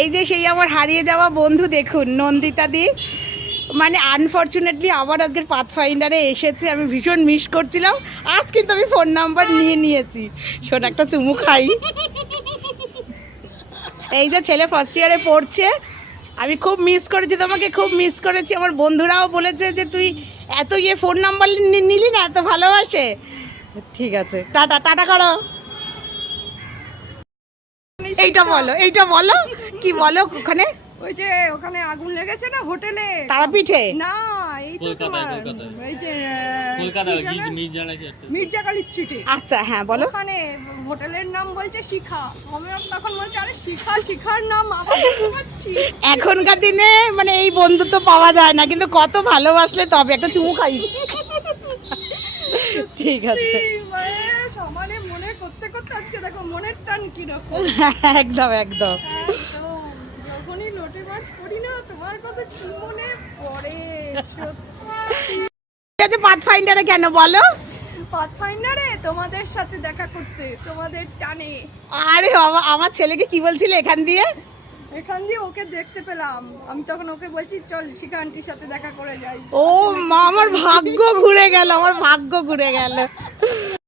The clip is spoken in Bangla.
এই যে সেই আমার হারিয়ে যাওয়া বন্ধু দেখুন, নন্দিতা দি। মানে আনফর্চুনেটলি আবার আজকের পাথফাইন্ডারে এসেছে, আমি ভীষণ মিস করছিলাম। আজ কিন্তু আমি ফোন নাম্বার নিয়ে নিয়েছি। শোন একটা চুমু খাই। এই যে ছেলে ফার্স্ট ইয়ারে পড়ছে, আমি খুব মিস করেছি তোমাকে, খুব মিস করেছি। আমার বন্ধুরাও বলেছে যে তুই এত ফোন নাম্বার নিলি না, এত ভালোবাসে। ঠিক আছে, টাটা টাটা করো। এইটা বলো, এইটা বলো, কি বলো ওখানে? ওই যে ওখানে আগুন লেগেছে না হোটেলে তারাপীঠে? না, এই তো তোমার এই যে মির্জাকালী স্ট্রিটে। আচ্ছা হ্যাঁ বলো। ওখানে হোটেলের নাম বলছে শিখা। আমি তখন বলছি আরে শিখা, শিখার নাম আবার দেখতে পাচ্ছি। এখনকার দিনে মানে এই বন্ধুত্ব পাওয়া যায় না, কিন্তু কত ভালোবাসলে তবে। একটা চুমু খাই। ঠিক আছে, মানে সমানে মনে করতে করতে আজকে দেখো মনের টান কিরকম। একদম একদম। যখনই লোটে মাছ করি না তোমার কথা কি মনে পড়ে। সত্যি পাথফাইন্ডারে কেন বলো? পাথফাইন্ডারে তোমাদের সাথে দেখা করতে, তোমাদের টানে। আরে বাবা, আমার ছেলেকে কি বলছিলে এখান দিয়ে? এখান দিয়ে ওকে দেখতে পেলাম, আমি তখন ওকে বলছি চল শিখা আন্টির সাথে দেখা করে যাই। ও মা, আমার ভাগ্য ঘুরে গেল, আমার ভাগ্য ঘুরে গেল।